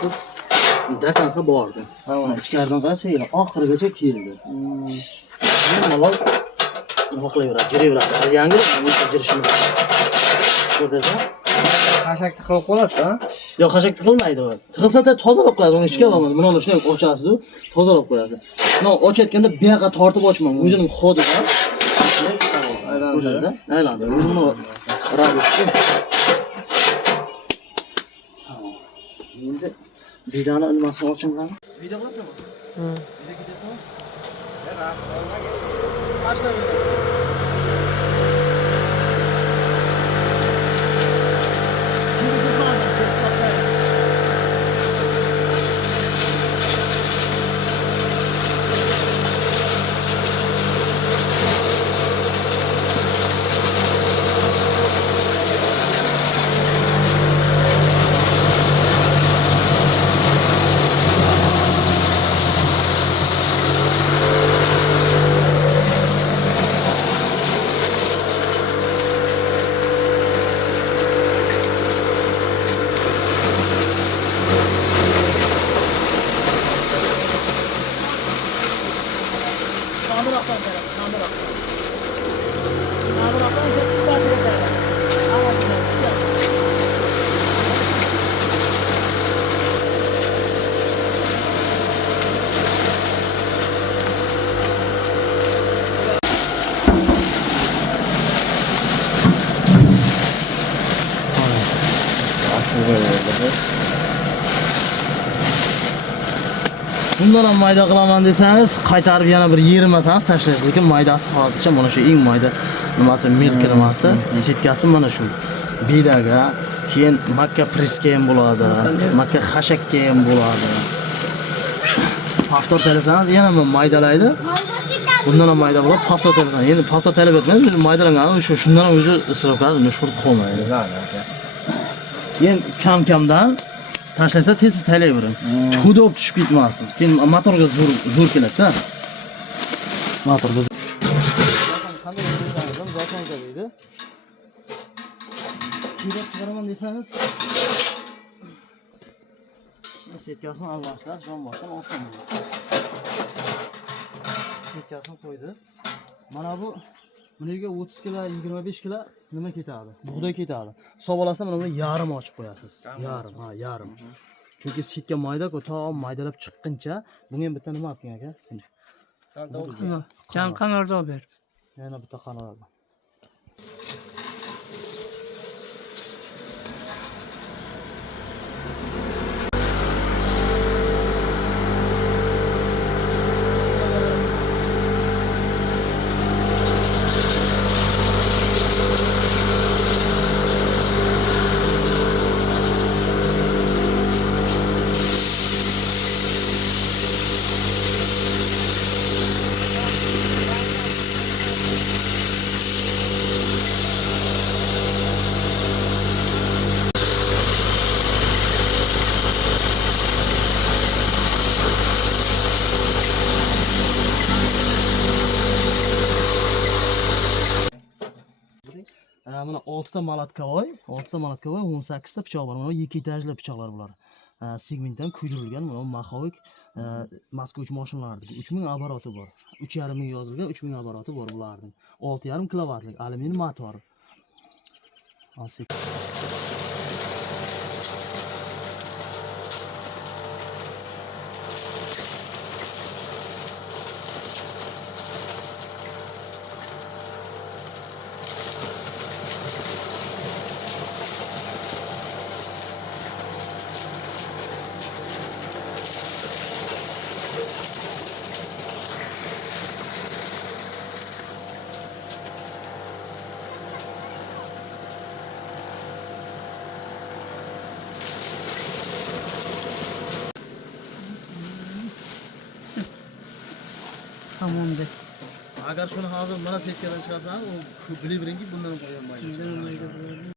ko'rasiz. Dakansa bordi. Ha, mana ichkaridan qarasanglar, oxirigacha keldi. Malol nima qilaveradi, jiraveradi. Yangi jirishimiz. Ko'rdingizmi? Qashak tiqilib qoladi-da. Yo'q, qashak tiqilmaydi u. Tiqilsa-da tozalab qo'yasiz, uni ichga olmaydi. Buni shunday ochasiz-ku, tozalab qo'yasiz. Mana ochayotganda bu yoqqa tortib ochmang, o'zining xodidan. Ko'rdingizmi? Aylantirib. O'zimni radiosi. Tamam. Endi vidani ilmasini ochinglar. Video qilasizmi? Video ketyapmi? Qashlar. Bundan ham mayda qilaman desangiz, qaytarib yana bir yerimasangiz tashlaysiz, lekin maydasi hozircha mana shu eng mayda nimasi, milk nimasi, setkasi mana shu. Bedaga, keyin makka preska ham bo'ladi, makka xashakka ham bo'ladi. Paftor taylasangiz yana maydalaydi. Bundan ham mayda bo'ladi, paftor taylasangiz. Endi paftor taylab etmaydi, maydalangan shundan ham o'zi isrof qiladi, uni shurib qolmaydi. Endi kam-kamdan tashlasa tez taylayvering. Hudib tushib ketmasin. Keyin motorga zo'r keladi-da. Motorga. Qanday desangiz ham zakonga deydi. Kirib chiqaraman desangiz, setkasini almashtirish jon boshdan oson bo'ladi. Setkasini qo'ydi. Mana bu bularga 30 kg, 25 kg nima ketadi? Bug'doy ketadi. Hisob olasiz, mana buni yarim ochib qo'yasiz. Yarim, ha, yarim. Chunki setka mayda-ku, to maydalab chiqquncha, bunga ham bitta nima olib keling aka? Jan qanorda ber. Yana bitta qanor. Mana 6 ta malatkavoy, 18 ta pichoq bor. Mana 2 etajli pichoqlar bular. Segmentdan kuydirilgan, mana maxovik Moskvich mashinalardagi 3000 oboroti bor. 3,5 ming yozilgan, 3000 oboroti bor bularning. 6,5 kilovatlik alyumin motor. Samonda. Agar shuni hozir mana setkadan chiqarsangiz, u bilib beringki bundan qo'yolmaydi.